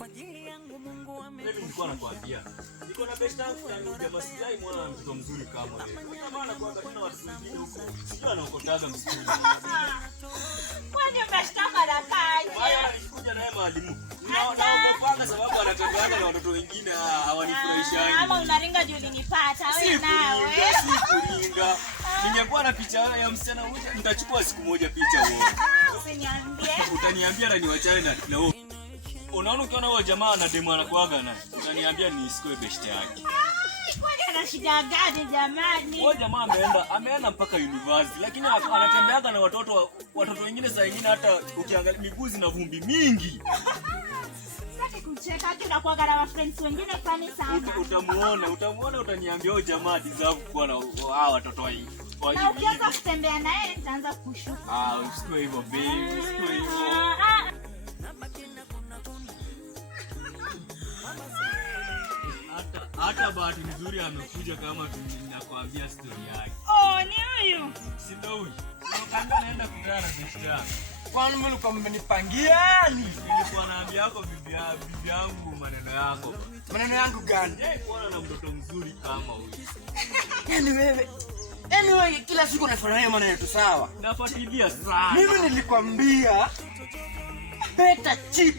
Mimi nilikuwa nakwambia. Niko na best yangu tangu jamaa sijai muona mtoto mzuri kama wewe. Kama maana kwa tuna watu wengine huko. Sio anaokotaga msituni. Kwani umeshtaka na kaje? Haya alikuja naye mwalimu. Unaona kupanga sababu anatembea na watoto wengine hawanifurahishi. Ama unaringa juu ulinipata wewe nawe. Sikuringa. Ningekuwa na picha ya msichana mmoja nitachukua siku moja picha wewe. Usiniambie. Utaniambia na niwachane na wewe. Unaona ukiona huyo jamaa na demo anakuaga naye. Utaniambia nisikue best yake. Kwani ana shida gani jamani? Huyo jamaa ameenda mpaka university lakini anatembeaga na watoto wengine saa nyingine hata ukiangalia miguu zina vumbi mingi. Sasa kucheka kila kuaga na friends wengine fani sana. Utamuona utaniambia huyo jamaa deserve kuwa na hao watoto wengi. Na ukianza kutembea naye nitaanza kushuka. Usikue hivyo baby, usikue hivyo. Hata bahati nzuri amekuja kama tunakwambia story yake. Ni huyu. Si ndio huyu? Kanga naenda kukutana na best yake. Kwani mlikuwa mmenipangia ni? Nilikuwa naambia yako bibi yangu maneno yako. Maneno yangu gani? Kuona na mtoto mzuri kama huyu. Yaani wewe kila siku unafanya maneno yetu sawa. Nafuatilia sana. Mimi nilikwambia better cheap.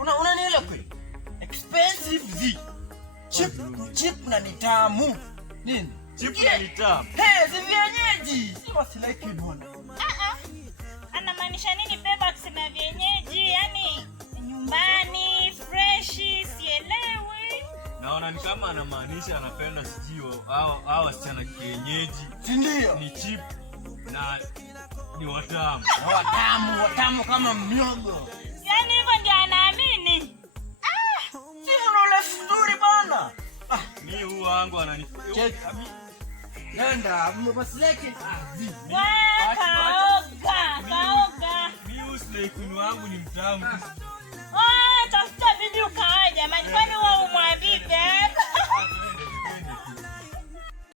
Unanielewa kweli? Expensive zi. Cheap na nitamu. Nini? Cheap na nitamu. Si vienyeji. Si wasilaiki mbona. Anamaanisha nini beba kusema vienyeji? Yaani nyumbani, fresh, sielewi. Naona ni kama anamaanisha anapenda sijio hao wasichana kienyeji. Si ndio? Ni cheap na ni watamu. Watamu kama miogo. Yaani hivyo ndio anaamini. Si unaona story bana. Mimi huyu wangu ananifuata. Nenda mbasileke. Kaoga. Mimi usile kunu wangu ni mtamu. Tafuta bibi ukae jamani. Kwani wewe